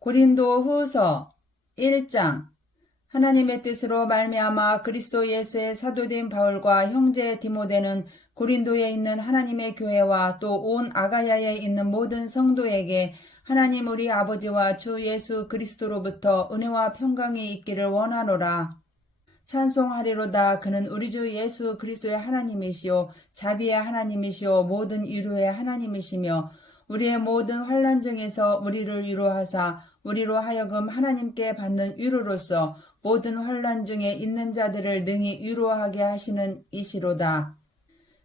고린도후서 1장. 하나님의 뜻으로 말미암아 그리스도 예수의 사도된 바울과 형제 디모데는 고린도에 있는 하나님의 교회와 또 온 아가야에 있는 모든 성도에게 하나님 우리 아버지와 주 예수 그리스도로부터 은혜와 평강이 있기를 원하노라. 찬송하리로다. 그는 우리 주 예수 그리스도의 하나님이시요 자비의 하나님이시요 모든 위로의 하나님이시며 우리의 모든 환난 중에서 우리를 위로하사 우리로 하여금 하나님께 받는 위로로서 모든 환난 중에 있는 자들을 능히 위로하게 하시는 이시로다.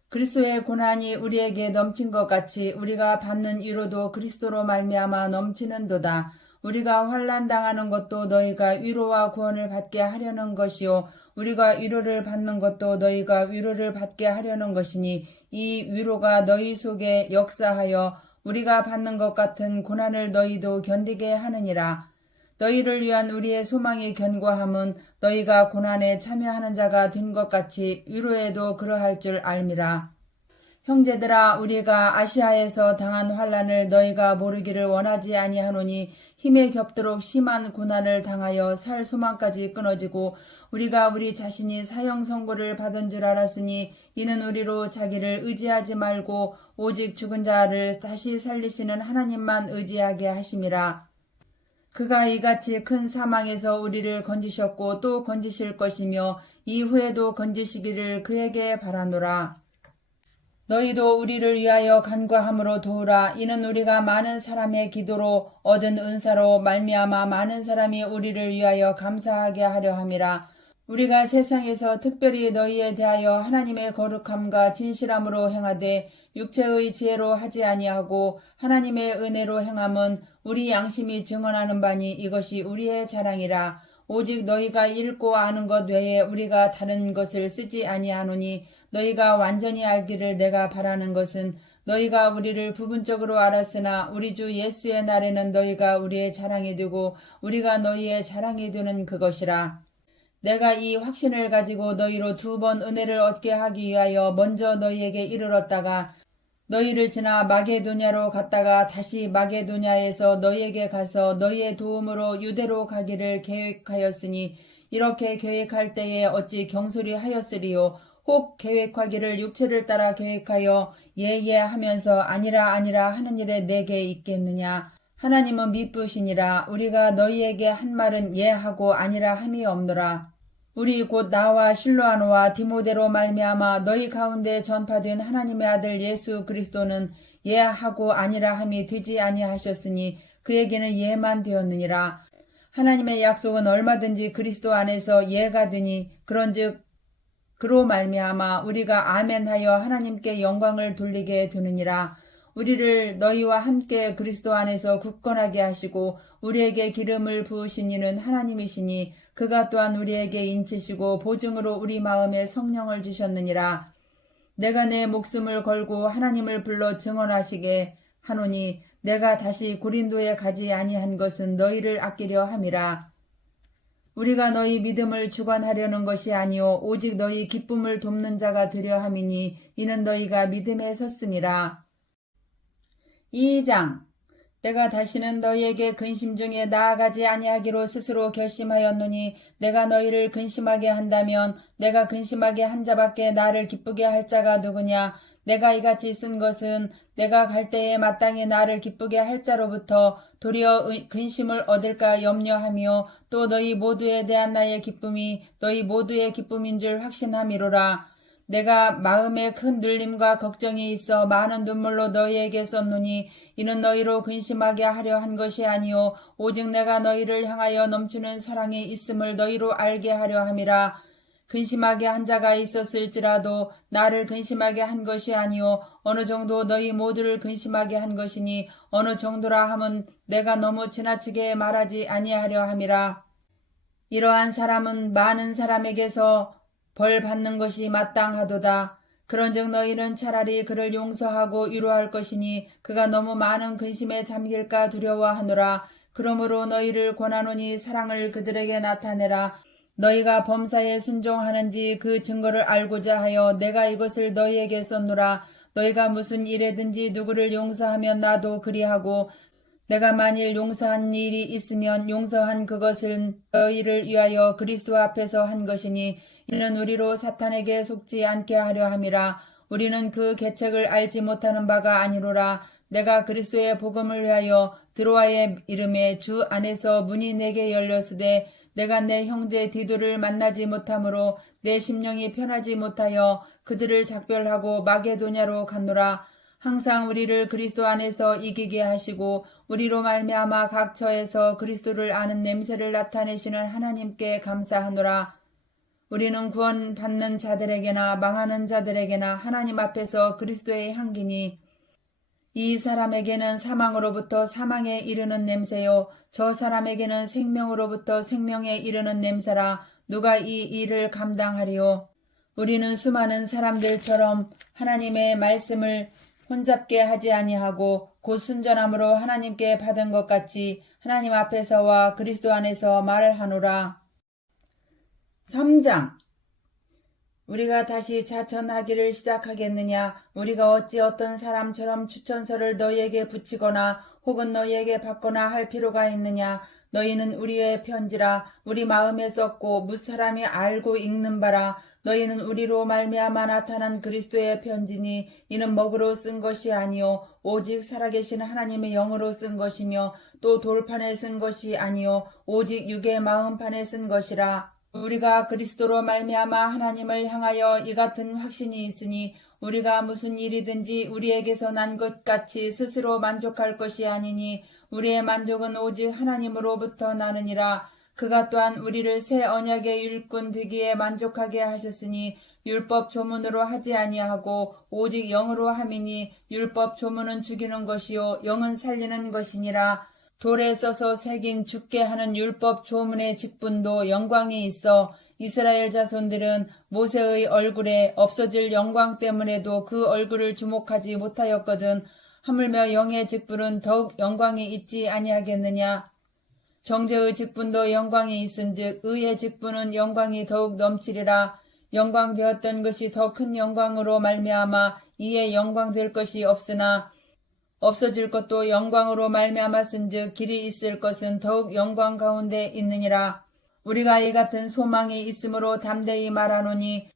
그리스도의 고난이 우리에게 넘친 것 같이 우리가 받는 위로도 그리스도로 말미암아 넘치는도다. 우리가 환난 당하는 것도 너희가 위로와 구원을 받게 하려는 것이요 우리가 위로를 받는 것도 너희가 위로를 받게 하려는 것이니 이 위로가 너희 속에 역사하여 우리가 받는 것 같은 고난을 너희도 견디게 하느니라. 너희를 위한 우리의 소망이 견고함은 너희가 고난에 참여하는 자가 된 것 같이 위로에도 그러할 줄 알미라. 형제들아, 우리가 아시아에서 당한 환난을 너희가 모르기를 원하지 아니하노니 힘에 겹도록 심한 고난을 당하여 살 소망까지 끊어지고 우리가 우리 자신이 사형 선고를 받은 줄 알았으니 이는 우리로 자기를 의지하지 말고 오직 죽은 자를 다시 살리시는 하나님만 의지하게 하심이라. 그가 이같이 큰 사망에서 우리를 건지셨고 또 건지실 것이며 이후에도 건지시기를 그에게 바라노라. 너희도 우리를 위하여 간구함으로 도우라. 이는 우리가 많은 사람의 기도로 얻은 은사로 말미암아 많은 사람이 우리를 위하여 감사하게 하려 함이라. 우리가 세상에서 특별히 너희에 대하여 하나님의 거룩함과 진실함으로 행하되 육체의 지혜로 하지 아니하고 하나님의 은혜로 행함은 우리 양심이 증언하는 바니 이것이 우리의 자랑이라. 오직 너희가 읽고 아는 것 외에 우리가 다른 것을 쓰지 아니하노니 너희가 완전히 알기를 내가 바라는 것은 너희가 우리를 부분적으로 알았으나 우리 주 예수의 날에는 너희가 우리의 자랑이 되고 우리가 너희의 자랑이 되는 그것이라. 내가 이 확신을 가지고 너희로 2번 은혜를 얻게 하기 위하여 먼저 너희에게 이르렀다가 너희를 지나 마게도냐로 갔다가 다시 마게도냐에서 너희에게 가서 너희의 도움으로 유대로 가기를 계획하였으니 이렇게 계획할 때에 어찌 경솔히 하였으리요. 혹 계획하기를 육체를 따라 계획하여 예예 하면서 아니라 아니라 하는 일에 내게 있겠느냐. 하나님은 미쁘시니라. 우리가 너희에게 한 말은 예하고 아니라 함이 없노라. 우리 곧 나와 실로아노와 디모데로 말미암아 너희 가운데 전파된 하나님의 아들 예수 그리스도는 예하고 아니라 함이 되지 아니하셨으니 그에게는 예만 되었느니라. 하나님의 약속은 얼마든지 그리스도 안에서 예가 되니 그런즉 그로 말미암아 우리가 아멘하여 하나님께 영광을 돌리게 되느니라. 우리를 너희와 함께 그리스도 안에서 굳건하게 하시고 우리에게 기름을 부으신 이는 하나님이시니 그가 또한 우리에게 인치시고 보증으로 우리 마음에 성령을 주셨느니라. 내가 내 목숨을 걸고 하나님을 불러 증언하시게 하노니 내가 다시 고린도에 가지 아니한 것은 너희를 아끼려 함이라. 우리가 너희 믿음을 주관하려는 것이 아니요 오직 너희 기쁨을 돕는 자가 되려 함이니 이는 너희가 믿음에 섰음이라. 2장. 내가 다시는 너희에게 근심 중에 나아가지 아니하기로 스스로 결심하였노니 내가 너희를 근심하게 한다면 내가 근심하게 한 자밖에 나를 기쁘게 할 자가 누구냐. 내가 이같이 쓴 것은 내가 갈 때에 마땅히 나를 기쁘게 할 자로부터 도리어 근심을 얻을까 염려하며 또 너희 모두에 대한 나의 기쁨이 너희 모두의 기쁨인 줄 확신함이로라. 내가 마음에 큰 눌림과 걱정이 있어 많은 눈물로 너희에게 썼노니 이는 너희로 근심하게 하려 한 것이 아니요 오직 내가 너희를 향하여 넘치는 사랑이 있음을 너희로 알게 하려 함이라. 근심하게 한 자가 있었을지라도 나를 근심하게 한 것이 아니요 어느 정도 너희 모두를 근심하게 한 것이니 어느 정도라 함은 내가 너무 지나치게 말하지 아니하려 함이라. 이러한 사람은 많은 사람에게서 벌 받는 것이 마땅하도다. 그런즉 너희는 차라리 그를 용서하고 위로할 것이니 그가 너무 많은 근심에 잠길까 두려워하노라. 그러므로 너희를 권하노니 사랑을 그들에게 나타내라. 너희가 범사에 순종하는지 그 증거를 알고자 하여 내가 이것을 너희에게 썼노라. 너희가 무슨 일에든지 누구를 용서하면 나도 그리하고 내가 만일 용서한 일이 있으면 용서한 그것은 너희를 위하여 그리스도 앞에서 한 것이니 이는 우리로 사탄에게 속지 않게 하려 함이라. 우리는 그 계책을 알지 못하는 바가 아니로라. 내가 그리스도의 복음을 위하여 드로아의 이름에 주 안에서 문이 내게 열렸으되 내가 내 형제 디도를 만나지 못하므로 내 심령이 편하지 못하여 그들을 작별하고 마게도냐로 갔노라. 항상 우리를 그리스도 안에서 이기게 하시고 우리로 말미암아 각 처에서 그리스도를 아는 냄새를 나타내시는 하나님께 감사하노라. 우리는 구원받는 자들에게나 망하는 자들에게나 하나님 앞에서 그리스도의 향기니 이 사람에게는 사망으로부터 사망에 이르는 냄새요 저 사람에게는 생명으로부터 생명에 이르는 냄새라. 누가 이 일을 감당하리요? 우리는 수많은 사람들처럼 하나님의 말씀을 혼잡게 하지 아니하고 곧 순전함으로 하나님께 받은 것 같이 하나님 앞에서와 그리스도 안에서 말하노라. 3장. 우리가 다시 자천하기를 시작하겠느냐? 우리가 어찌 어떤 사람처럼 추천서를 너희에게 붙이거나 혹은 너희에게 받거나 할 필요가 있느냐? 너희는 우리의 편지라. 우리 마음에 썼고 무사람이 알고 읽는 바라. 너희는 우리로 말미암아 나타난 그리스도의 편지니 이는 먹으로 쓴 것이 아니요 오직 살아계신 하나님의 영으로 쓴 것이며 또 돌판에 쓴 것이 아니요 오직 육의 마음판에 쓴 것이라. 우리가 그리스도로 말미암아 하나님을 향하여 이 같은 확신이 있으니 우리가 무슨 일이든지 우리에게서 난 것 같이 스스로 만족할 것이 아니니 우리의 만족은 오직 하나님으로부터 나느니라. 그가 또한 우리를 새 언약의 율꾼 되기에 만족하게 하셨으니 율법 조문으로 하지 아니하고 오직 영으로 함이니 율법 조문은 죽이는 것이요 영은 살리는 것이니라. 돌에 써서 새긴 죽게 하는 율법 조문의 직분도 영광이 있어 이스라엘 자손들은 모세의 얼굴에 없어질 영광 때문에도 그 얼굴을 주목하지 못하였거든. 하물며 영의 직분은 더욱 영광이 있지 아니하겠느냐. 정죄의 직분도 영광이 있은즉 의의 직분은 영광이 더욱 넘치리라. 영광되었던 것이 더 큰 영광으로 말미암아 이에 영광될 것이 없으나 없어질 것도 영광으로 말미암았은즉 길이 있을 것은 더욱 영광 가운데 있느니라. 우리가 이 같은 소망이 있으므로 담대히 말하노니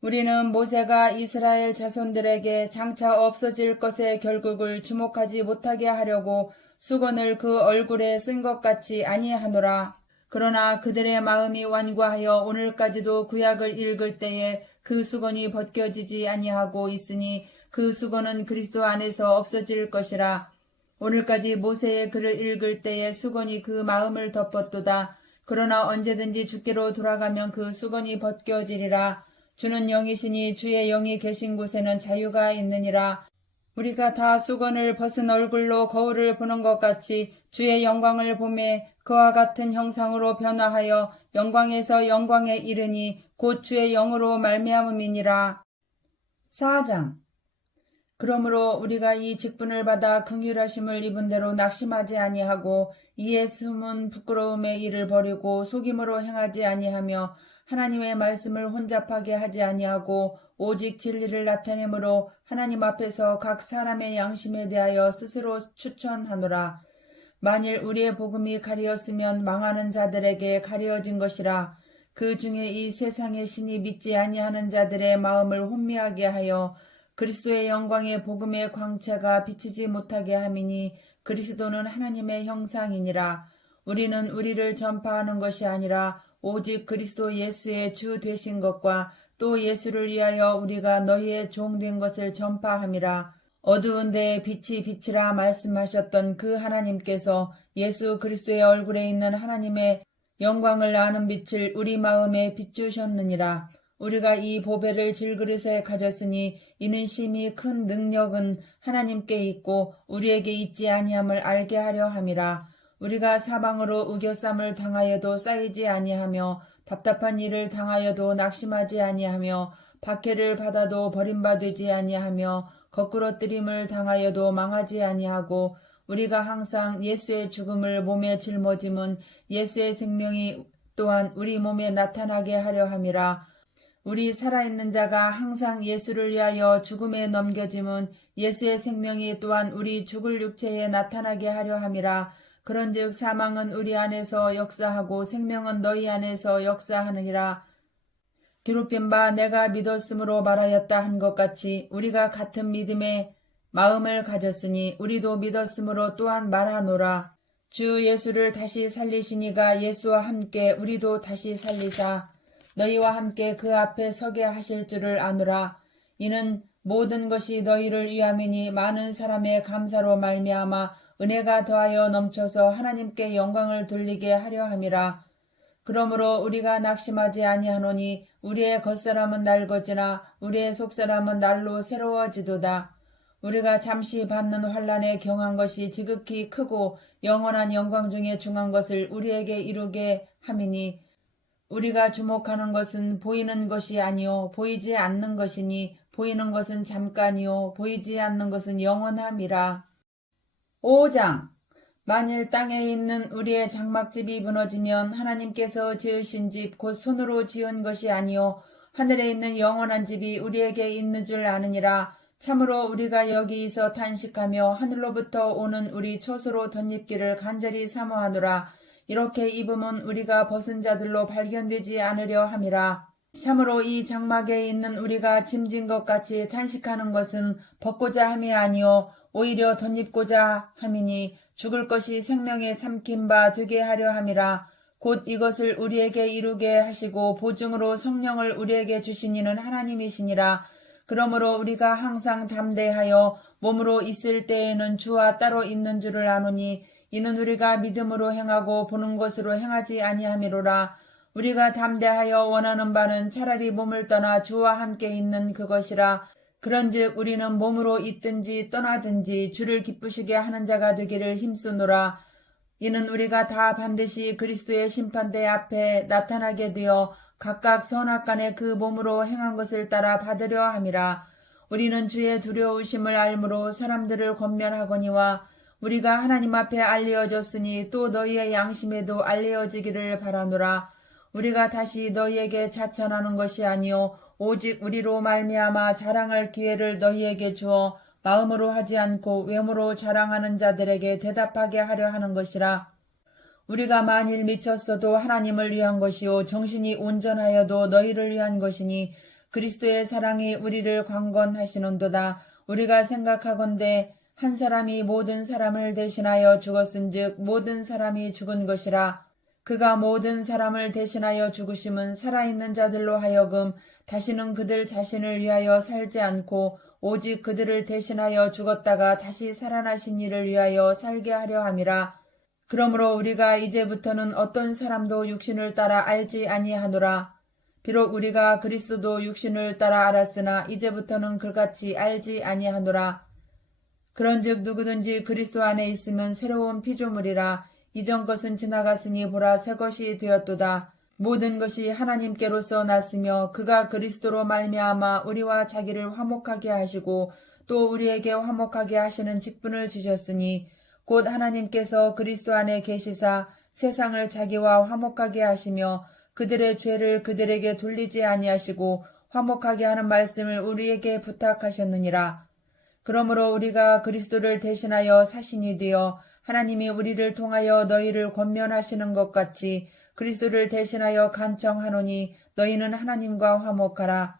우리는 모세가 이스라엘 자손들에게 장차 없어질 것의 결국을 주목하지 못하게 하려고 수건을 그 얼굴에 쓴 것 같이 아니하노라. 그러나 그들의 마음이 완고하여 오늘까지도 구약을 읽을 때에 그 수건이 벗겨지지 아니하고 있으니 그 수건은 그리스도 안에서 없어질 것이라. 오늘까지 모세의 글을 읽을 때에 수건이 그 마음을 덮었도다. 그러나 언제든지 주께로 돌아가면 그 수건이 벗겨지리라. 주는 영이시니 주의 영이 계신 곳에는 자유가 있느니라. 우리가 다 수건을 벗은 얼굴로 거울을 보는 것 같이 주의 영광을 보매 그와 같은 형상으로 변화하여 영광에서 영광에 이르니 곧 주의 영으로 말미암음이니라. 4장. 그러므로 우리가 이 직분을 받아 긍휼하심을 입은 대로 낙심하지 아니하고 이에 숨은 부끄러움의 일을 버리고 속임으로 행하지 아니하며 하나님의 말씀을 혼잡하게 하지 아니하고 오직 진리를 나타내므로 하나님 앞에서 각 사람의 양심에 대하여 스스로 추천하노라. 만일 우리의 복음이 가리었으면 망하는 자들에게 가려진 것이라. 그 중에 이 세상의 신이 믿지 아니하는 자들의 마음을 혼미하게 하여 그리스도의 영광의 복음의 광채가 비치지 못하게 함이니 그리스도는 하나님의 형상이니라. 우리는 우리를 전파하는 것이 아니라 오직 그리스도 예수의 주 되신 것과 또 예수를 위하여 우리가 너희의 종 된 것을 전파함이라. 어두운 데에 빛이 비치라 말씀하셨던 그 하나님께서 예수 그리스도의 얼굴에 있는 하나님의 영광을 아는 빛을 우리 마음에 비추셨느니라. 우리가 이 보배를 질그릇에 가졌으니 이는 심히 큰 능력은 하나님께 있고 우리에게 있지 아니함을 알게 하려 함이라. 우리가 사방으로 우겨쌈을 당하여도 쌓이지 아니하며 답답한 일을 당하여도 낙심하지 아니하며 박해를 받아도 버림받지 아니하며 거꾸러뜨림을 당하여도 망하지 아니하고 우리가 항상 예수의 죽음을 몸에 짊어짐은 예수의 생명이 또한 우리 몸에 나타나게 하려 함이라. 우리 살아있는 자가 항상 예수를 위하여 죽음에 넘겨짐은 예수의 생명이 또한 우리 죽을 육체에 나타나게 하려 함이라. 그런즉 사망은 우리 안에서 역사하고 생명은 너희 안에서 역사하느니라. 기록된 바 내가 믿었으므로 말하였다 한 것 같이 우리가 같은 믿음의 마음을 가졌으니 우리도 믿었으므로 또한 말하노라. 주 예수를 다시 살리시니가 예수와 함께 우리도 다시 살리사 너희와 함께 그 앞에 서게 하실 줄을 아노라. 이는 모든 것이 너희를 위함이니 많은 사람의 감사로 말미암아 은혜가 더하여 넘쳐서 하나님께 영광을 돌리게 하려 함이라. 그러므로 우리가 낙심하지 아니하노니 우리의 겉사람은 낡어지나 우리의 속사람은 날로 새로워지도다. 우리가 잠시 받는 환난에 경한 것이 지극히 크고 영원한 영광 중에 중한 것을 우리에게 이루게 함이니 우리가 주목하는 것은 보이는 것이 아니요 보이지 않는 것이니 보이는 것은 잠깐이요 보이지 않는 것은 영원함이라. 5장. 만일 땅에 있는 우리의 장막집이 무너지면 하나님께서 지으신 집 곧 손으로 지은 것이 아니요 하늘에 있는 영원한 집이 우리에게 있는 줄 아느니라. 참으로 우리가 여기서 탄식하며 하늘로부터 오는 우리 초소로 덧입기를 간절히 사모하노라. 이렇게 입으면 우리가 벗은 자들로 발견되지 않으려 함이라. 참으로 이 장막에 있는 우리가 짐진 것 같이 탄식하는 것은 벗고자 함이 아니요 오히려 덧입고자 함이니 죽을 것이 생명의 삼킨 바 되게 하려 함이라. 곧 이것을 우리에게 이루게 하시고 보증으로 성령을 우리에게 주신 이는 하나님이시니라. 그러므로 우리가 항상 담대하여 몸으로 있을 때에는 주와 따로 있는 줄을 아노니 이는 우리가 믿음으로 행하고 보는 것으로 행하지 아니함이로라. 우리가 담대하여 원하는 바는 차라리 몸을 떠나 주와 함께 있는 그것이라. 그런즉 우리는 몸으로 있든지 떠나든지 주를 기쁘시게 하는 자가 되기를 힘쓰노라. 이는 우리가 다 반드시 그리스도의 심판대 앞에 나타나게 되어 각각 선악간에 그 몸으로 행한 것을 따라 받으려 함이라. 우리는 주의 두려우심을 알므로 사람들을 권면하거니와 우리가 하나님 앞에 알려졌으니 또 너희의 양심에도 알려지기를 바라노라. 우리가 다시 너희에게 자천하는 것이 아니요 오직 우리로 말미암아 자랑할 기회를 너희에게 주어 마음으로 하지 않고 외모로 자랑하는 자들에게 대답하게 하려 하는 것이라. 우리가 만일 미쳤어도 하나님을 위한 것이요 정신이 온전하여도 너희를 위한 것이니 그리스도의 사랑이 우리를 강건하시는도다. 우리가 생각하건대 한 사람이 모든 사람을 대신하여 죽었은즉 모든 사람이 죽은 것이라. 그가 모든 사람을 대신하여 죽으심은 살아있는 자들로 하여금 다시는 그들 자신을 위하여 살지 않고 오직 그들을 대신하여 죽었다가 다시 살아나신 이를 위하여 살게 하려 함이라. 그러므로 우리가 이제부터는 어떤 사람도 육신을 따라 알지 아니하노라. 비록 우리가 그리스도 육신을 따라 알았으나 이제부터는 그같이 알지 아니하노라. 그런즉 누구든지 그리스도 안에 있으면 새로운 피조물이라. 이전 것은 지나갔으니 보라 새 것이 되었도다. 모든 것이 하나님께로서 났으며 그가 그리스도로 말미암아 우리와 자기를 화목하게 하시고 또 우리에게 화목하게 하시는 직분을 주셨으니 곧 하나님께서 그리스도 안에 계시사 세상을 자기와 화목하게 하시며 그들의 죄를 그들에게 돌리지 아니하시고 화목하게 하는 말씀을 우리에게 부탁하셨느니라. 그러므로 우리가 그리스도를 대신하여 사신이 되어 하나님이 우리를 통하여 너희를 권면하시는 것 같이 그리스도를 대신하여 간청하노니 너희는 하나님과 화목하라.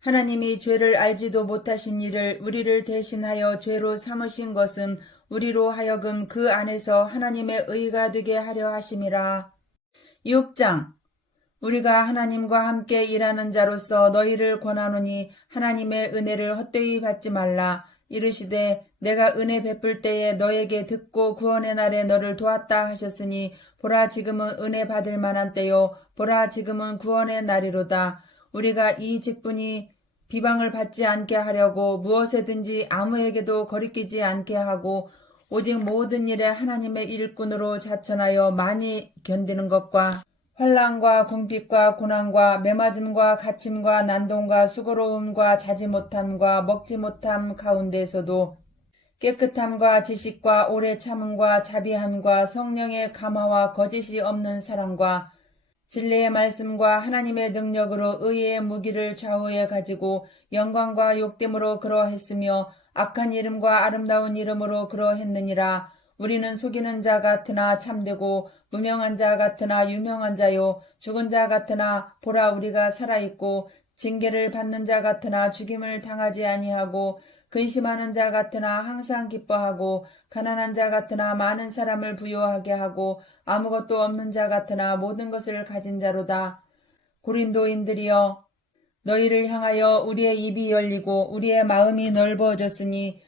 하나님이 죄를 알지도 못하신 이를 우리를 대신하여 죄로 삼으신 것은 우리로 하여금 그 안에서 하나님의 의가 되게 하려 하심이라. 6장. 우리가 하나님과 함께 일하는 자로서 너희를 권하노니 하나님의 은혜를 헛되이 받지 말라. 이르시되 내가 은혜 베풀 때에 너에게 듣고 구원의 날에 너를 도왔다 하셨으니 보라 지금은 은혜 받을 만한 때요 보라 지금은 구원의 날이로다. 우리가 이 직분이 비방을 받지 않게 하려고 무엇에든지 아무에게도 거리끼지 않게 하고 오직 모든 일에 하나님의 일꾼으로 자천하여 많이 견디는 것과 환난과 궁핍과 고난과 매맞음과 갇힘과 난동과 수고로움과 자지 못함과 먹지 못함 가운데서도 깨끗함과 지식과 오래 참음과 자비함과 성령의 감화와 거짓이 없는 사랑과 진리의 말씀과 하나님의 능력으로 의의 무기를 좌우에 가지고 영광과 욕됨으로 그러했으며 악한 이름과 아름다운 이름으로 그러했느니라. 우리는 속이는 자 같으나 참되고 무명한 자 같으나 유명한 자요 죽은 자 같으나 보라 우리가 살아있고 징계를 받는 자 같으나 죽임을 당하지 아니하고 근심하는 자 같으나 항상 기뻐하고 가난한 자 같으나 많은 사람을 부요하게 하고 아무것도 없는 자 같으나 모든 것을 가진 자로다. 고린도인들이여 너희를 향하여 우리의 입이 열리고 우리의 마음이 넓어졌으니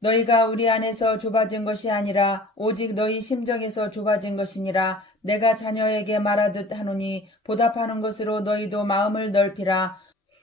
너희가 우리 안에서 좁아진 것이 아니라 오직 너희 심정에서 좁아진 것이니라. 내가 자녀에게 말하듯 하노니 보답하는 것으로 너희도 마음을 넓히라.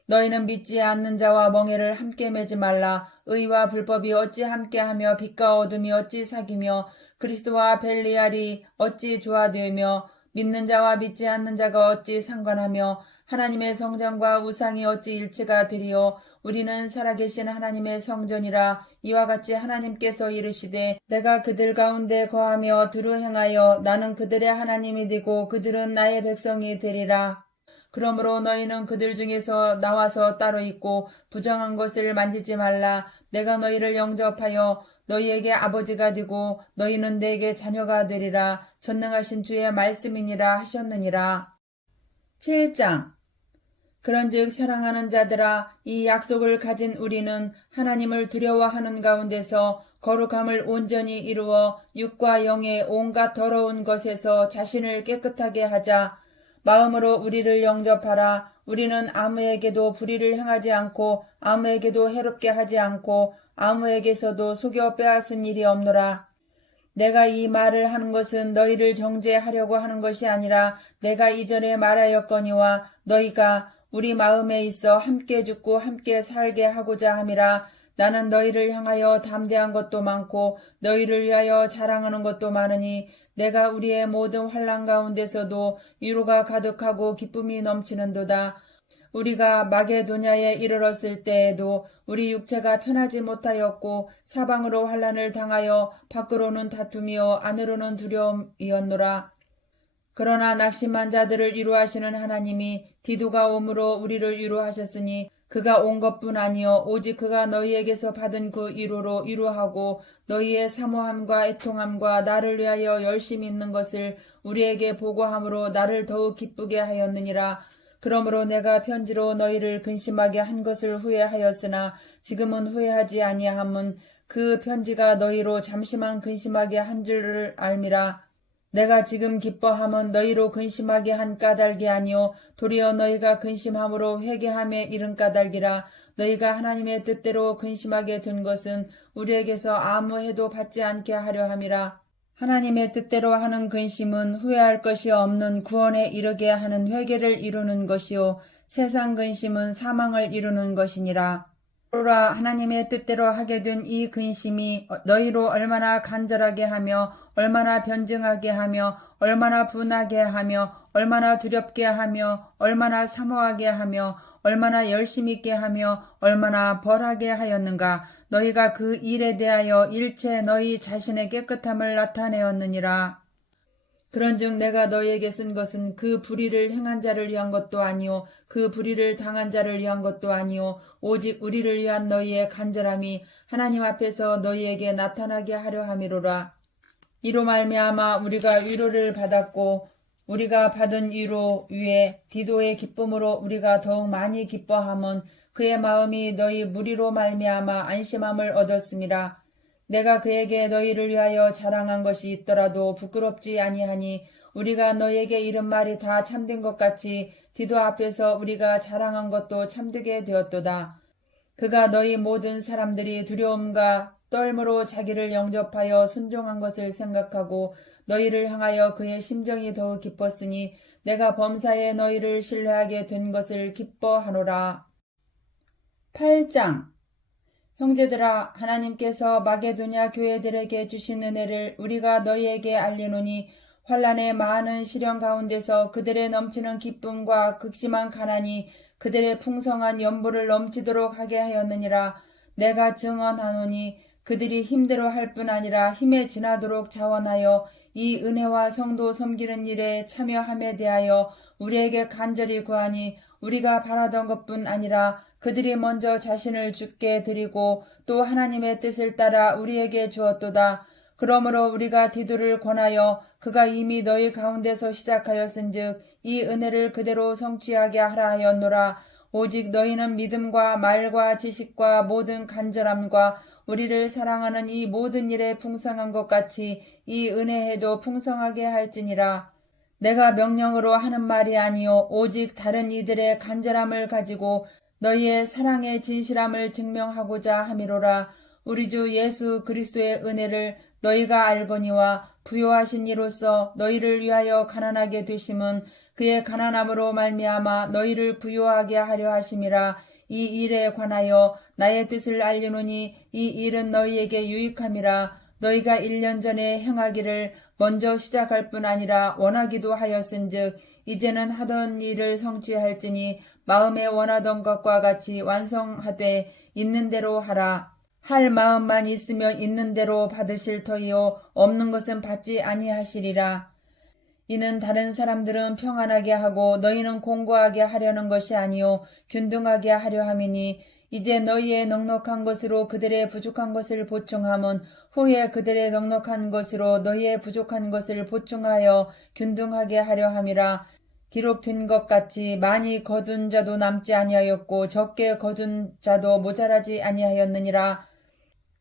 너희는 믿지 않는 자와 멍에를 함께 매지 말라. 의와 불법이 어찌 함께하며 빛과 어둠이 어찌 사귀며 그리스도와 벨리알이 어찌 조화되며 믿는 자와 믿지 않는 자가 어찌 상관하며 하나님의 성전과 우상이 어찌 일치가 되리요. 우리는 살아계신 하나님의 성전이라. 이와 같이 하나님께서 이르시되 내가 그들 가운데 거하며 두루 행하여 나는 그들의 하나님이 되고 그들은 나의 백성이 되리라. 그러므로 너희는 그들 중에서 나와서 따로 있고 부정한 것을 만지지 말라. 내가 너희를 영접하여 너희에게 아버지가 되고 너희는 내게 자녀가 되리라. 전능하신 주의 말씀이니라 하셨느니라. 7장 그런즉 사랑하는 자들아 이 약속을 가진 우리는 하나님을 두려워하는 가운데서 거룩함을 온전히 이루어 육과 영의 온갖 더러운 것에서 자신을 깨끗하게 하자. 마음으로 우리를 영접하라. 우리는 아무에게도 불의를 행하지 않고 아무에게도 해롭게 하지 않고 아무에게서도 속여 빼앗은 일이 없노라. 내가 이 말을 하는 것은 너희를 정죄하려고 하는 것이 아니라 내가 이전에 말하였거니와 너희가 우리 마음에 있어 함께 죽고 함께 살게 하고자 함이라. 나는 너희를 향하여 담대한 것도 많고 너희를 위하여 자랑하는 것도 많으니 내가 우리의 모든 환난 가운데서도 위로가 가득하고 기쁨이 넘치는도다. 우리가 마게도냐에 이르렀을 때에도 우리 육체가 편하지 못하였고 사방으로 환난을 당하여 밖으로는 다툼이요 안으로는 두려움이었노라. 그러나 낙심한 자들을 위로하시는 하나님이 디도가 옴으로 우리를 위로하셨으니 그가 온 것뿐 아니요 오직 그가 너희에게서 받은 그 위로로 위로하고 너희의 사모함과 애통함과 나를 위하여 열심히 있는 것을 우리에게 보고함으로 나를 더욱 기쁘게 하였느니라. 그러므로 내가 편지로 너희를 근심하게 한 것을 후회하였으나 지금은 후회하지 아니함은 그 편지가 너희로 잠시만 근심하게 한 줄을 알미라. 내가 지금 기뻐함은 너희로 근심하게 한 까닭이 아니요 도리어 너희가 근심함으로 회개함에 이른 까닭이라. 너희가 하나님의 뜻대로 근심하게 된 것은 우리에게서 아무 해도 받지 않게 하려 함이라. 하나님의 뜻대로 하는 근심은 후회할 것이 없는 구원에 이르게 하는 회개를 이루는 것이요 세상 근심은 사망을 이루는 것이니라. 그러나 하나님의 뜻대로 하게 된 이 근심이 너희로 얼마나 간절하게 하며 얼마나 변증하게 하며 얼마나 분하게 하며 얼마나 두렵게 하며 얼마나 사모하게 하며 얼마나 열심 있게 하며 얼마나 벌하게 하였는가. 너희가 그 일에 대하여 일체 너희 자신의 깨끗함을 나타내었느니라. 그런즉 내가 너희에게 쓴 것은 그 불의를 행한 자를 위한 것도 아니요 그 불의를 당한 자를 위한 것도 아니요 오직 우리를 위한 너희의 간절함이 하나님 앞에서 너희에게 나타나게 하려 함이로라. 이로 말미암아 우리가 위로를 받았고 우리가 받은 위로 위에 디도의 기쁨으로 우리가 더욱 많이 기뻐함은 그의 마음이 너희 무리로 말미암아 안심함을 얻었음이라. 내가 그에게 너희를 위하여 자랑한 것이 있더라도 부끄럽지 아니하니 우리가 너희에게 이른 말이 다 참된 것 같이 디도 앞에서 우리가 자랑한 것도 참되게 되었도다. 그가 너희 모든 사람들이 두려움과 떨므로 자기를 영접하여 순종한 것을 생각하고 너희를 향하여 그의 심정이 더욱 기뻤으니 내가 범사에 너희를 신뢰하게 된 것을 기뻐하노라. 8장 형제들아 하나님께서 마게도냐 교회들에게 주신 은혜를 우리가 너희에게 알리노니 환난의 많은 시련 가운데서 그들의 넘치는 기쁨과 극심한 가난이 그들의 풍성한 연보를 넘치도록 하게 하였느니라. 내가 증언하노니 그들이 힘대로 할 뿐 아니라 힘에 지나도록 자원하여 이 은혜와 성도 섬기는 일에 참여함에 대하여 우리에게 간절히 구하니 우리가 바라던 것뿐 아니라 그들이 먼저 자신을 주께 드리고 또 하나님의 뜻을 따라 우리에게 주었도다. 그러므로 우리가 디도를 권하여 그가 이미 너희 가운데서 시작하였은즉 이 은혜를 그대로 성취하게 하라 하였노라. 오직 너희는 믿음과 말과 지식과 모든 간절함과 우리를 사랑하는 이 모든 일에 풍성한 것 같이 이 은혜에도 풍성하게 할지니라. 내가 명령으로 하는 말이 아니요 오직 다른 이들의 간절함을 가지고 너희의 사랑의 진실함을 증명하고자 함이로라. 우리 주 예수 그리스도의 은혜를 너희가 알거니와 부요하신 이로써 너희를 위하여 가난하게 되심은 그의 가난함으로 말미암아 너희를 부요하게 하려 하심이라. 이 일에 관하여 나의 뜻을 알리노니 이 일은 너희에게 유익함이라. 너희가 1년 전에 행하기를 먼저 시작할 뿐 아니라 원하기도 하였은즉 이제는 하던 일을 성취할지니 마음에 원하던 것과 같이 완성하되 있는 대로 하라. 할 마음만 있으면 있는 대로 받으실 터이요 없는 것은 받지 아니하시리라. 이는 다른 사람들은 평안하게 하고 너희는 공고하게 하려는 것이 아니요 균등하게 하려 함이니 이제 너희의 넉넉한 것으로 그들의 부족한 것을 보충함은 후에 그들의 넉넉한 것으로 너희의 부족한 것을 보충하여 균등하게 하려 함이라. 기록된 것 같이 많이 거둔 자도 남지 아니하였고 적게 거둔 자도 모자라지 아니하였느니라.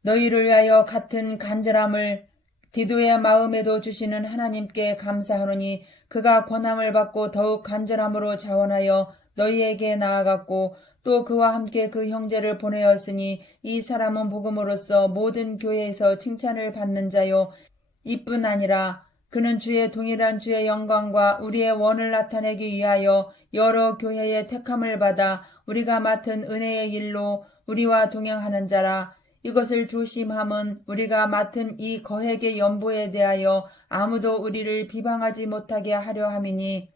너희를 위하여 같은 간절함을 디도의 마음에도 주시는 하나님께 감사하노니 그가 권함을 받고 더욱 간절함으로 자원하여 너희에게 나아갔고 또 그와 함께 그 형제를 보내었으니 이 사람은 복음으로써 모든 교회에서 칭찬을 받는 자요 이뿐 아니라 그는 주의 동일한 주의 영광과 우리의 원을 나타내기 위하여 여러 교회의 택함을 받아 우리가 맡은 은혜의 일로 우리와 동행하는 자라. 이것을 조심함은 우리가 맡은 이 거액의 연보에 대하여 아무도 우리를 비방하지 못하게 하려 함이니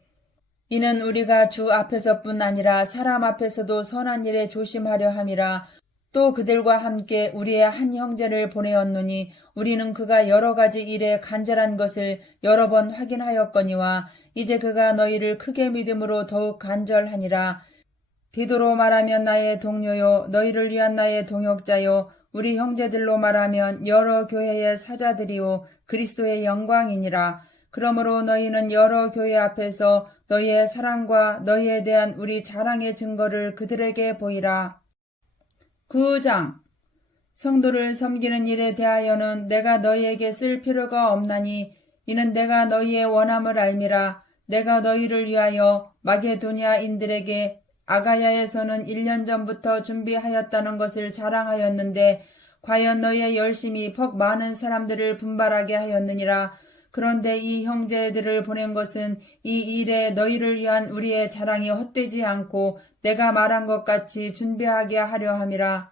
이는 우리가 주 앞에서뿐 아니라 사람 앞에서도 선한 일에 조심하려 함이라. 또 그들과 함께 우리의 한 형제를 보내었노니 우리는 그가 여러 가지 일에 간절한 것을 여러 번 확인하였거니와 이제 그가 너희를 크게 믿음으로 더욱 간절하니라. 디도로 말하면 나의 동료요 너희를 위한 나의 동역자요 우리 형제들로 말하면 여러 교회의 사자들이요 그리스도의 영광이니라. 그러므로 너희는 여러 교회 앞에서 너희의 사랑과 너희에 대한 우리 자랑의 증거를 그들에게 보이라. 9장 성도를 섬기는 일에 대하여는 내가 너희에게 쓸 필요가 없나니 이는 내가 너희의 원함을 알미라. 내가 너희를 위하여 마게도냐인들에게 아가야에서는 1년 전부터 준비하였다는 것을 자랑하였는데 과연 너희의 열심이 퍽 많은 사람들을 분발하게 하였느니라. 그런데 이 형제들을 보낸 것은 이 일에 너희를 위한 우리의 자랑이 헛되지 않고 내가 말한 것 같이 준비하게 하려 함이라.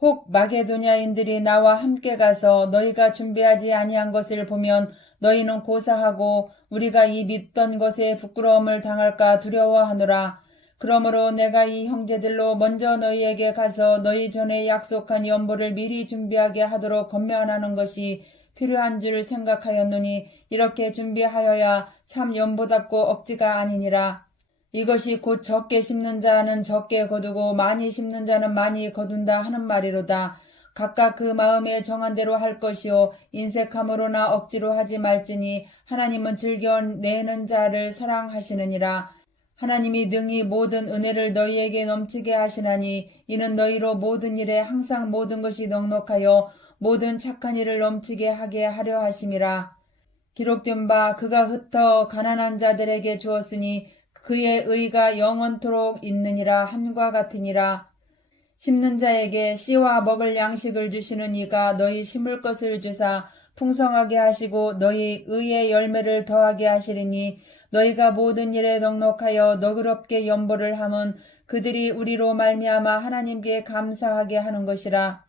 혹 마게도냐인들이 나와 함께 가서 너희가 준비하지 아니한 것을 보면 너희는 고사하고 우리가 이 믿던 것에 부끄러움을 당할까 두려워하노라. 그러므로 내가 이 형제들로 먼저 너희에게 가서 너희 전에 약속한 연보를 미리 준비하게 하도록 권면하는 것이 필요한 줄 생각하였노니 이렇게 준비하여야 참 연보답고 억지가 아니니라. 이것이 곧 적게 심는 자는 적게 거두고 많이 심는 자는 많이 거둔다 하는 말이로다. 각각 그 마음에 정한 대로 할 것이요 인색함으로나 억지로 하지 말지니 하나님은 즐겨 내는 자를 사랑하시느니라. 하나님이 능히 모든 은혜를 너희에게 넘치게 하시나니 이는 너희로 모든 일에 항상 모든 것이 넉넉하여 모든 착한 일을 넘치게 하게 하려 하심이라. 기록된 바 그가 흩어 가난한 자들에게 주었으니 그의 의가 영원토록 있느니라 함과 같으니라. 심는 자에게 씨와 먹을 양식을 주시는 이가 너희 심을 것을 주사 풍성하게 하시고 너희 의의 열매를 더하게 하시리니 너희가 모든 일에 넉넉하여 너그럽게 연보를 함은 그들이 우리로 말미암아 하나님께 감사하게 하는 것이라.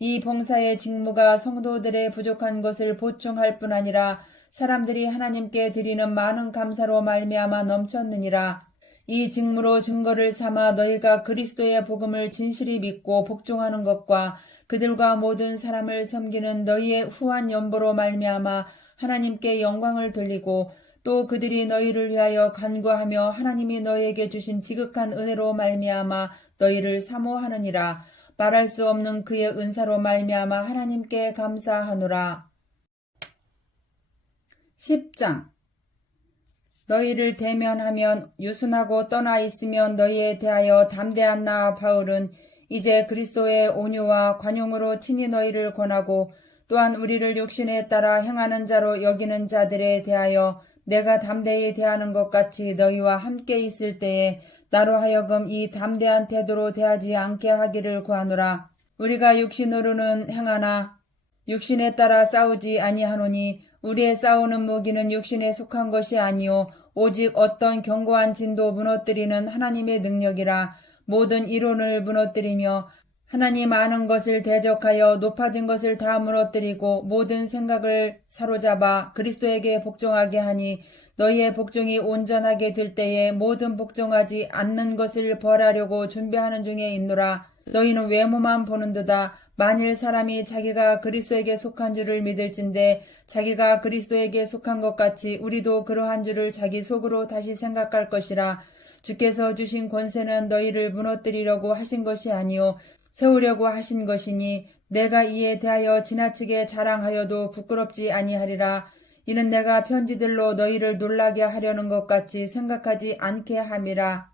이 봉사의 직무가 성도들의 부족한 것을 보충할 뿐 아니라 사람들이 하나님께 드리는 많은 감사로 말미암아 넘쳤느니라. 이 직무로 증거를 삼아 너희가 그리스도의 복음을 진실히 믿고 복종하는 것과 그들과 모든 사람을 섬기는 너희의 후한 연보로 말미암아 하나님께 영광을 돌리고 또 그들이 너희를 위하여 간구하며 하나님이 너희에게 주신 지극한 은혜로 말미암아 너희를 사모하느니라. 말할 수 없는 그의 은사로 말미암아 하나님께 감사하노라. 10장. 너희를 대면하면 유순하고 떠나 있으면 너희에 대하여 담대한 나 바울은 이제 그리스도의 온유와 관용으로 친히 너희를 권하고 또한 우리를 육신에 따라 행하는 자로 여기는 자들에 대하여 내가 담대히 대하는 것 같이 너희와 함께 있을 때에 나로 하여금 이 담대한 태도로 대하지 않게 하기를 구하노라. 우리가 육신으로는 행하나 육신에 따라 싸우지 아니하노니 우리의 싸우는 무기는 육신에 속한 것이 아니요 오직 어떤 견고한 진도 무너뜨리는 하나님의 능력이라. 모든 이론을 무너뜨리며 하나님 아는 것을 대적하여 높아진 것을 다 무너뜨리고 모든 생각을 사로잡아 그리스도에게 복종하게 하니 너희의 복종이 온전하게 될 때에 모든 복종하지 않는 것을 벌하려고 준비하는 중에 있노라. 너희는 외모만 보는 듯다. 만일 사람이 자기가 그리스도에게 속한 줄을 믿을진대 자기가 그리스도에게 속한 것 같이 우리도 그러한 줄을 자기 속으로 다시 생각할 것이라. 주께서 주신 권세는 너희를 무너뜨리려고 하신 것이 아니요 세우려고 하신 것이니 내가 이에 대하여 지나치게 자랑하여도 부끄럽지 아니하리라. 이는 내가 편지들로 너희를 놀라게 하려는 것 같이 생각하지 않게 함이라.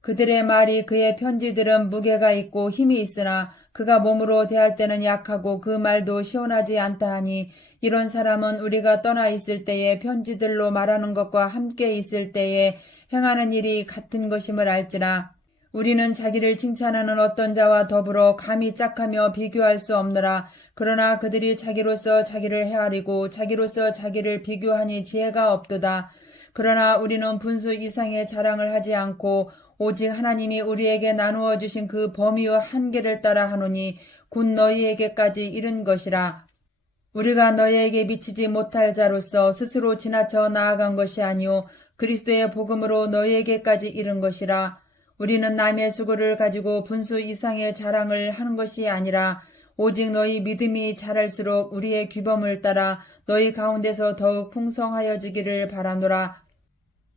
그들의 말이 그의 편지들은 무게가 있고 힘이 있으나 그가 몸으로 대할 때는 약하고 그 말도 시원하지 않다 하니 이런 사람은 우리가 떠나 있을 때에 편지들로 말하는 것과 함께 있을 때에 행하는 일이 같은 것임을 알지라. 우리는 자기를 칭찬하는 어떤 자와 더불어 감히 짝하며 비교할 수 없느라. 그러나 그들이 자기로서 자기를 헤아리고 자기로서 자기를 비교하니 지혜가 없도다. 그러나 우리는 분수 이상의 자랑을 하지 않고 오직 하나님이 우리에게 나누어 주신 그 범위의 한계를 따라 하노니 곧 너희에게까지 이른 것이라. 우리가 너희에게 미치지 못할 자로서 스스로 지나쳐 나아간 것이 아니요 그리스도의 복음으로 너희에게까지 이른 것이라. 우리는 남의 수고를 가지고 분수 이상의 자랑을 하는 것이 아니라 오직 너희 믿음이 자랄수록 우리의 규범을 따라 너희 가운데서 더욱 풍성하여지기를 바라노라.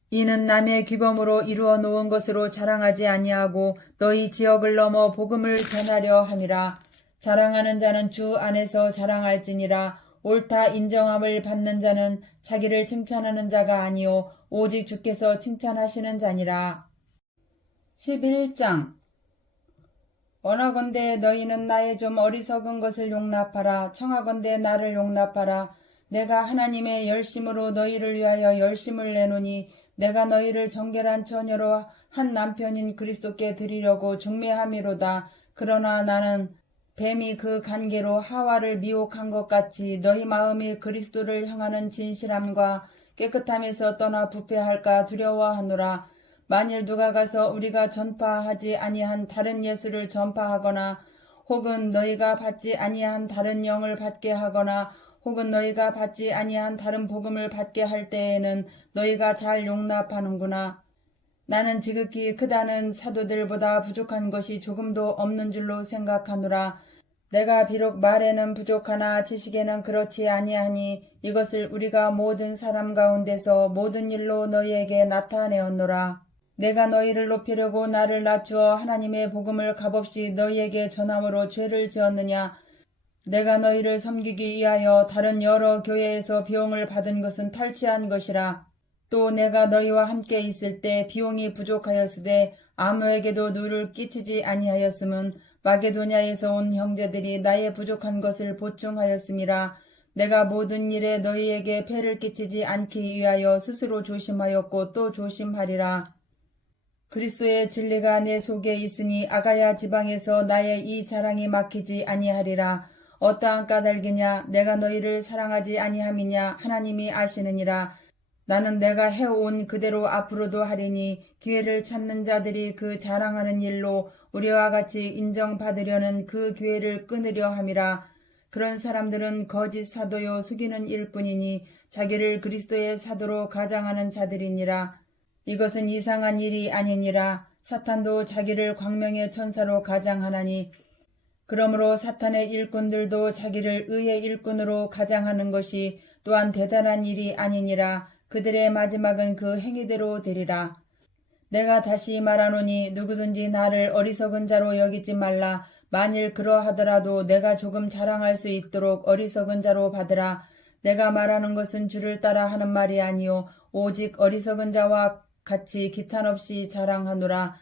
이는 남의 규범으로 이루어 놓은 것으로 자랑하지 아니하고 너희 지역을 넘어 복음을 전하려 함이라. 자랑하는 자는 주 안에서 자랑할지니라. 옳다 인정함을 받는 자는 자기를 칭찬하는 자가 아니요 오직 주께서 칭찬하시는 자니라. 11장. 원하건대 너희는 나의 좀 어리석은 것을 용납하라. 청하건대 나를 용납하라. 내가 하나님의 열심으로 너희를 위하여 열심을 내노니 내가 너희를 정결한 처녀로 한 남편인 그리스도께 드리려고 중매함이로다. 그러나 나는 뱀이 그 관계로 하와를 미혹한 것 같이 너희 마음이 그리스도를 향하는 진실함과 깨끗함에서 떠나 부패할까 두려워하노라. 만일 누가 가서 우리가 전파하지 아니한 다른 예수를 전파하거나 혹은 너희가 받지 아니한 다른 영을 받게 하거나 혹은 너희가 받지 아니한 다른 복음을 받게 할 때에는 너희가 잘 용납하는구나. 나는 지극히 크다는 사도들보다 부족한 것이 조금도 없는 줄로 생각하노라. 내가 비록 말에는 부족하나 지식에는 그렇지 아니하니 이것을 우리가 모든 사람 가운데서 모든 일로 너희에게 나타내었노라. 내가 너희를 높이려고 나를 낮추어 하나님의 복음을 값없이 너희에게 전함으로 죄를 지었느냐. 내가 너희를 섬기기 위하여 다른 여러 교회에서 비용을 받은 것은 탈취한 것이라. 또 내가 너희와 함께 있을 때 비용이 부족하였으되 아무에게도 누를 끼치지 아니하였음은 마게도냐에서 온 형제들이 나의 부족한 것을 보충하였음이라. 내가 모든 일에 너희에게 폐를 끼치지 않기 위하여 스스로 조심하였고 또 조심하리라. 그리스도의 진리가 내 속에 있으니 아가야 지방에서 나의 이 자랑이 막히지 아니하리라. 어떠한 까닭이냐 내가 너희를 사랑하지 아니함이냐 하나님이 아시느니라. 나는 내가 해온 그대로 앞으로도 하리니 기회를 찾는 자들이 그 자랑하는 일로 우리와 같이 인정받으려는 그 기회를 끊으려 함이라. 그런 사람들은 거짓 사도요 속이는 일뿐이니 자기를 그리스도의 사도로 가장하는 자들이니라. 이것은 이상한 일이 아니니라. 사탄도 자기를 광명의 천사로 가장하나니 그러므로 사탄의 일꾼들도 자기를 의의 일꾼으로 가장하는 것이 또한 대단한 일이 아니니라. 그들의 마지막은 그 행위대로 되리라. 내가 다시 말하노니 누구든지 나를 어리석은 자로 여기지 말라. 만일 그러하더라도 내가 조금 자랑할 수 있도록 어리석은 자로 받으라. 내가 말하는 것은 주를 따라 하는 말이 아니요 오직 어리석은 자와 같이 기탄 없이 자랑하노라.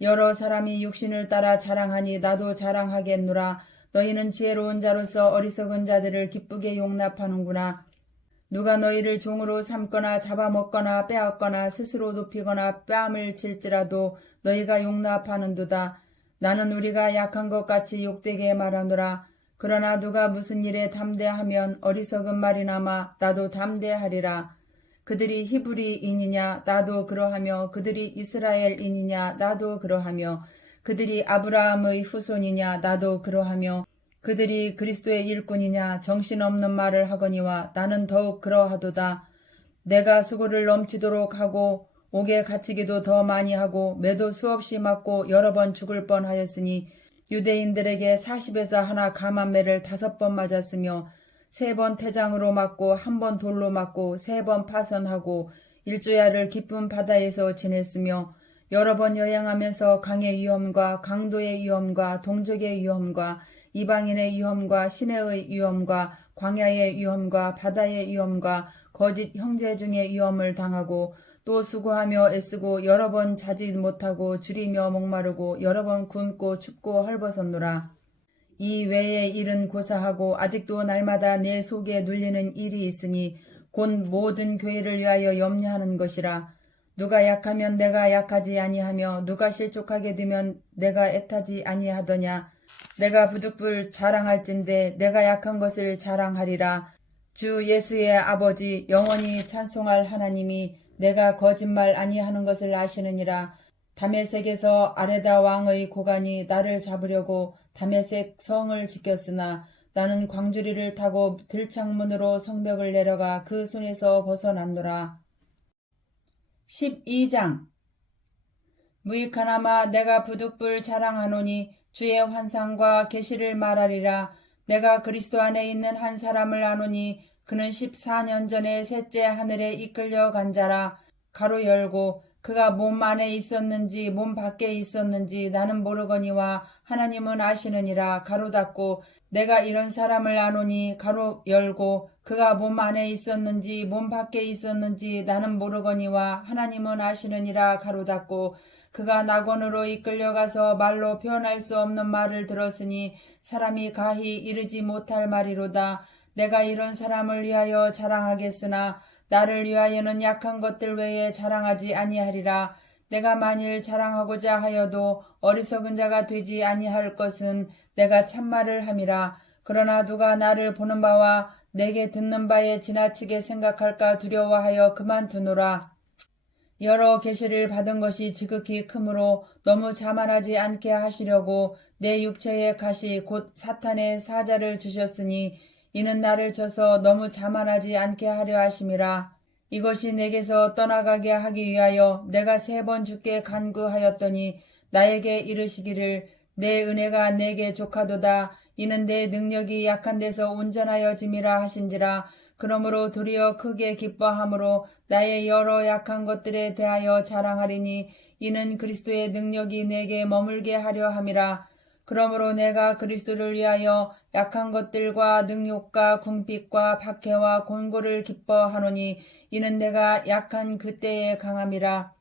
여러 사람이 육신을 따라 자랑하니 나도 자랑하겠노라. 너희는 지혜로운 자로서 어리석은 자들을 기쁘게 용납하는구나. 누가 너희를 종으로 삼거나 잡아먹거나 빼앗거나 스스로 높이거나 뺨을 칠지라도 너희가 용납하는도다. 나는 우리가 약한 것 같이 욕되게 말하노라. 그러나 누가 무슨 일에 담대하면 어리석은 말이나마 나도 담대하리라. 그들이 히브리인이냐 나도 그러하며 그들이 이스라엘인이냐 나도 그러하며 그들이 아브라함의 후손이냐 나도 그러하며 그들이 그리스도의 일꾼이냐 정신없는 말을 하거니와 나는 더욱 그러하도다. 내가 수고를 넘치도록 하고 옥에 갇히기도 더 많이 하고 매도 수없이 맞고 여러 번 죽을 뻔하였으니 유대인들에게 40에서 하나 감한매를 5번 맞았으며 3번 태장으로 맞고 1번 돌로 맞고 3번 파선하고 일주야를 깊은 바다에서 지냈으며 여러 번 여행하면서 강의 위험과 강도의 위험과 동족의 위험과 이방인의 위험과 시내의 위험과 광야의 위험과 바다의 위험과 거짓 형제 중의 위험을 당하고 또 수고하며 애쓰고 여러 번 자지 못하고 줄이며 목마르고 여러 번 굶고 춥고 헐벗었노라. 이 외의 일은 고사하고 아직도 날마다 내 속에 눌리는 일이 있으니 곧 모든 교회를 위하여 염려하는 것이라. 누가 약하면 내가 약하지 아니하며 누가 실족하게 되면 내가 애타지 아니하더냐. 내가 부득불 자랑할진대 내가 약한 것을 자랑하리라. 주 예수의 아버지 영원히 찬송할 하나님이 내가 거짓말 아니하는 것을 아시느니라. 다메섹에서 아레다 왕의 고관이 나를 잡으려고 다메섹 성을 지켰으나 나는 광주리를 타고 들창문으로 성벽을 내려가 그 손에서 벗어났노라. 12장 무익하나마 내가 부득불 자랑하노니 주의 환상과 계시를 말하리라. 내가 그리스도 안에 있는 한 사람을 아노니 그는 14년 전에 셋째 하늘에 이끌려 간 자라. 가로 열고 그가 몸 안에 있었는지 몸 밖에 있었는지 나는 모르거니와 하나님은 아시느니라. 가로 닫고 내가 이런 사람을 아노니 가로 열고 그가 몸 안에 있었는지 몸 밖에 있었는지 나는 모르거니와 하나님은 아시느니라. 가로 닫고 그가 낙원으로 이끌려가서 말로 표현할 수 없는 말을 들었으니 사람이 가히 이르지 못할 말이로다. 내가 이런 사람을 위하여 자랑하겠으나 나를 위하여는 약한 것들 외에 자랑하지 아니하리라. 내가 만일 자랑하고자 하여도 어리석은 자가 되지 아니할 것은 내가 참말을 함이라. 그러나 누가 나를 보는 바와 내게 듣는 바에 지나치게 생각할까 두려워하여 그만두노라. 여러 계시를 받은 것이 지극히 크므로 너무 자만하지 않게 하시려고 내 육체의 가시 곧 사탄의 사자를 주셨으니 이는 나를 쳐서 너무 자만하지 않게 하려 하심이라. 이것이 내게서 떠나가게 하기 위하여 내가 3번 주께 간구하였더니 나에게 이르시기를 내 은혜가 내게 족하도다. 이는 내 능력이 약한 데서 온전하여짐이라 하신지라. 그러므로 도리어 크게 기뻐함으로 나의 여러 약한 것들에 대하여 자랑하리니 이는 그리스도의 능력이 내게 머물게 하려 함이라. 그러므로 내가 그리스도를 위하여 약한 것들과 능욕과 궁핍과 박해와 곤고를 기뻐하노니 이는 내가 약한 그때의 강함이라.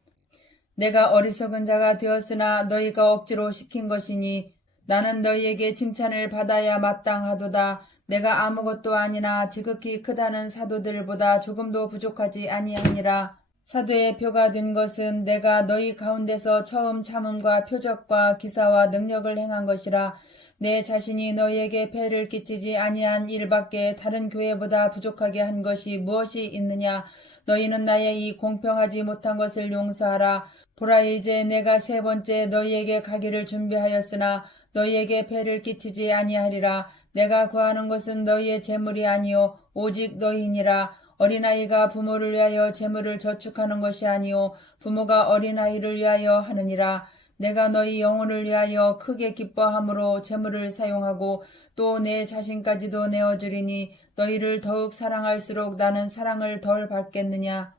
내가 어리석은 자가 되었으나 너희가 억지로 시킨 것이니 나는 너희에게 칭찬을 받아야 마땅하도다. 내가 아무것도 아니나 지극히 크다는 사도들보다 조금도 부족하지 아니하니라. 사도의 표가 된 것은 내가 너희 가운데서 처음 참음과 표적과 기사와 능력을 행한 것이라. 내 자신이 너희에게 폐를 끼치지 아니한 일밖에 다른 교회보다 부족하게 한 것이 무엇이 있느냐. 너희는 나의 이 공평하지 못한 것을 용서하라. 보라 이제 내가 3번째 너희에게 가기를 준비하였으나 너희에게 폐를 끼치지 아니하리라. 내가 구하는 것은 너희의 재물이 아니요 오직 너희니라. 어린아이가 부모를 위하여 재물을 저축하는 것이 아니요 부모가 어린아이를 위하여 하느니라. 내가 너희 영혼을 위하여 크게 기뻐함으로 재물을 사용하고 또 내 자신까지도 내어주리니 너희를 더욱 사랑할수록 나는 사랑을 덜 받겠느냐.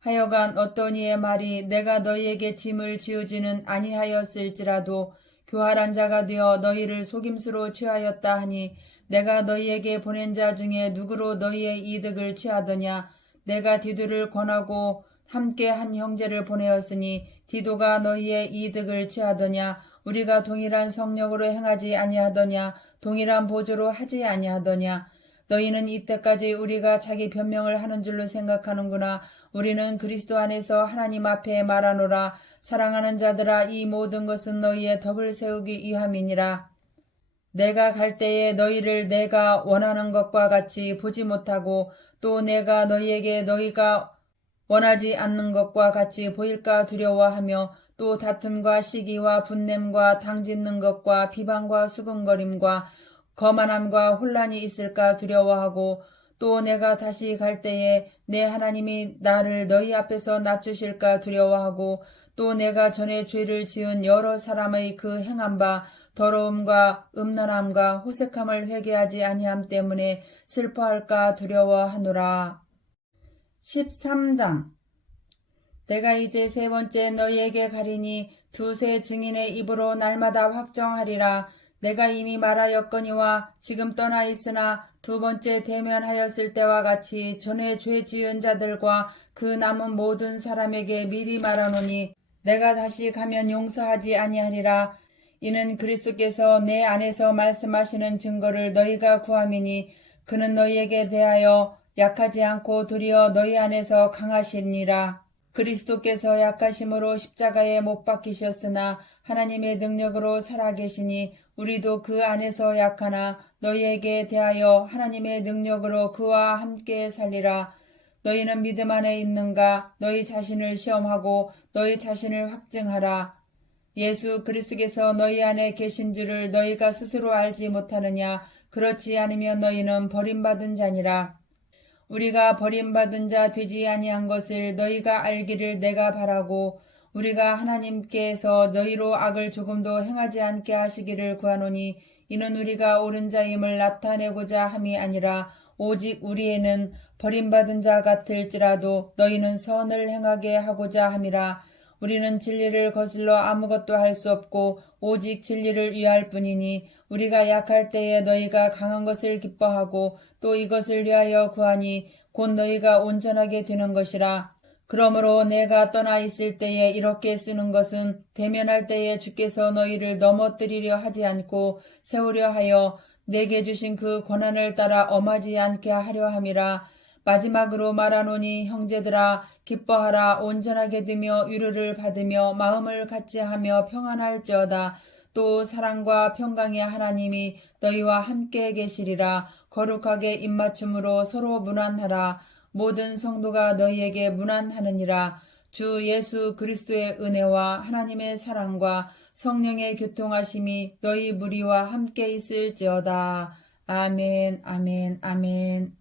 하여간 어떤 이의 말이 내가 너희에게 짐을 지우지는 아니하였을지라도 교활한 자가 되어 너희를 속임수로 취하였다 하니 내가 너희에게 보낸 자 중에 누구로 너희의 이득을 취하더냐. 내가 디도를 권하고 함께 한 형제를 보내었으니 디도가 너희의 이득을 취하더냐. 우리가 동일한 성령으로 행하지 아니하더냐. 동일한 보조로 하지 아니하더냐. 너희는 이때까지 우리가 자기 변명을 하는 줄로 생각하는구나. 우리는 그리스도 안에서 하나님 앞에 말하노라. 사랑하는 자들아, 이 모든 것은 너희의 덕을 세우기 위함이니라. 내가 갈 때에 너희를 내가 원하는 것과 같이 보지 못하고 또 내가 너희에게 너희가 원하지 않는 것과 같이 보일까 두려워하며 또 다툼과 시기와 분냄과 당짓는 것과 비방과 수근거림과 거만함과 혼란이 있을까 두려워하고 또 내가 다시 갈 때에 내 하나님이 나를 너희 앞에서 낮추실까 두려워하고 또 내가 전에 죄를 지은 여러 사람의 그 행한 바 더러움과 음란함과 호색함을 회개하지 아니함 때문에 슬퍼할까 두려워하노라. 13장. 내가 이제 세 번째 너희에게 가리니 두세 증인의 입으로 날마다 확정하리라. 내가 이미 말하였거니와 지금 떠나 있으나 두 번째 대면하였을 때와 같이 전에 죄 지은 자들과 그 남은 모든 사람에게 미리 말하노니 내가 다시 가면 용서하지 아니하리라. 이는 그리스도께서 내 안에서 말씀하시는 증거를 너희가 구함이니 그는 너희에게 대하여 약하지 않고 도리어 너희 안에서 강하시니라. 그리스도께서 약하심으로 십자가에 못 박히셨으나 하나님의 능력으로 살아계시니 우리도 그 안에서 약하나 너희에게 대하여 하나님의 능력으로 그와 함께 살리라. 너희는 믿음 안에 있는가? 너희 자신을 시험하고 너희 자신을 확증하라. 예수 그리스도께서 너희 안에 계신 줄을 너희가 스스로 알지 못하느냐? 그렇지 않으면 너희는 버림받은 자니라. 우리가 버림받은 자 되지 아니한 것을 너희가 알기를 내가 바라고 우리가 하나님께서 너희로 악을 조금도 행하지 않게 하시기를 구하노니 이는 우리가 옳은 자임을 나타내고자 함이 아니라 오직 우리에는 버림받은 자 같을지라도 너희는 선을 행하게 하고자 함이라. 우리는 진리를 거슬러 아무것도 할 수 없고 오직 진리를 위할 뿐이니 우리가 약할 때에 너희가 강한 것을 기뻐하고 또 이것을 위하여 구하니 곧 너희가 온전하게 되는 것이라. 그러므로 내가 떠나 있을 때에 이렇게 쓰는 것은 대면할 때에 주께서 너희를 넘어뜨리려 하지 않고 세우려 하여 내게 주신 그 권한을 따라 엄하지 않게 하려 함이라. 마지막으로 말하노니 형제들아 기뻐하라. 온전하게 되며 위로를 받으며 마음을 같이 하며 평안할지어다. 또 사랑과 평강의 하나님이 너희와 함께 계시리라. 거룩하게 입맞춤으로 서로 문안하라. 모든 성도가 너희에게 문안하느니라. 주 예수 그리스도의 은혜와 하나님의 사랑과 성령의 교통하심이 너희 무리와 함께 있을지어다. 아멘, 아멘, 아멘.